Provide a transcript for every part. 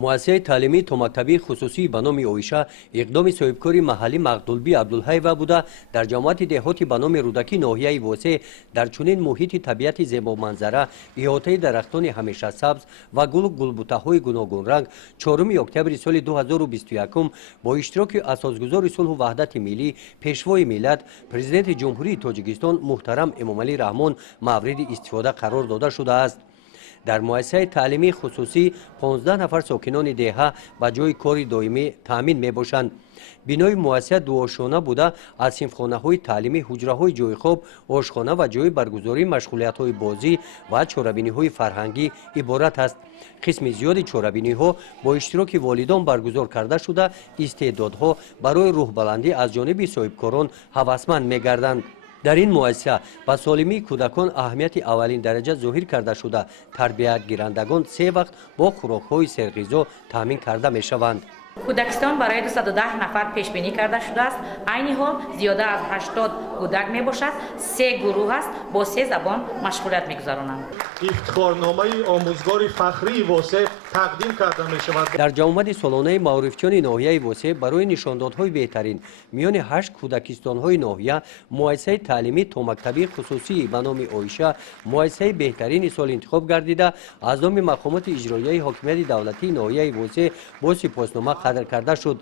مؤسسه تعلیمی تومکتبی خصوصی به نام اویشا اقدام صاحبکاری محلی مقدولبی عبدالحی بوده در جماعت دهاتی به نام رودکی ناحیه واسه در چنین محیط طبیعت زیبا منظره احاطه درختان همیشه سبز و گلبوته‌های گوناگون رنگ 4 اکتبر سال 2021 با اشتراک اساسگزار صلح و وحدت ملی پیشوای ملت پرزیدنت جمهوری تاجیکستان محترم امامعلی رحمان مورد استفاده قرار داده شده است. در مؤسسه تعلیمی خصوصی 15 نفر ساکنان دهه به جای کار دائمی تامین می باشند. بینای مؤسسه دوآشانه بوده از صنفخانه‌های تعلیمی، حجره‌های جای خواب، آشخانه و جای برگزاری مشغولیت‌های بازی و چاره‌بینی‌های فرهنگی عبارت است. قسم زیادی چاره‌بینی‌ها با اشتراک والدان برگزار کرده شده استعدادها برای روح‌بلندی از جانب صاحبکاران هوسمند می‌گردند. در این مؤسسه به سالمی کودکان اهمیت اولین درجه ظاهر کرده شده تربیت گیرندگان 3 وقت با خوراک‌های سرغذا تامین کرده می‌شوند. کودکستان برای 210 نفر پیش بینی کرده شده است. عین حال زیاده از 80 کودک می باشد. 3 گروه است با 3 زبان مشغولیت می‌گذرانند. افتخارنامه آموزگار فخری واسه تقدیم کرده می شود. در جامعه سالانه معارفچیان ناحیه واسه برای نشاندادهای بهترین میان 8 کودکستان‌های ناحیه مؤسسه تعلیمی تومکتبی خصوصی به نام اویشا مؤسسه بهترین سال انتخاب گردیده از نام مقامات اجرایی حاکمیت دولتی ناحیه واسه با سپاسنامه قدر کرده شد.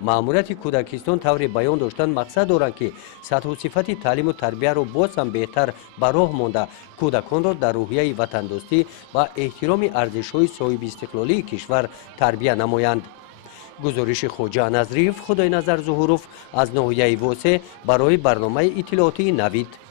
ماموریت کودکستان طور بیان داشتن مقصد دارند که سطح و صفت تعلیم و تربیت را باز هم بهتر به راه مانده کودکان را در روحیه وطن دوستی و احترام ارزش‌های صاحب استقلالی کشور تربیت نمایند. گزارش خوجا نظریف خدای نظر ظهوروف از ناحیه واسه برای برنامه اطلاعاتی نوید.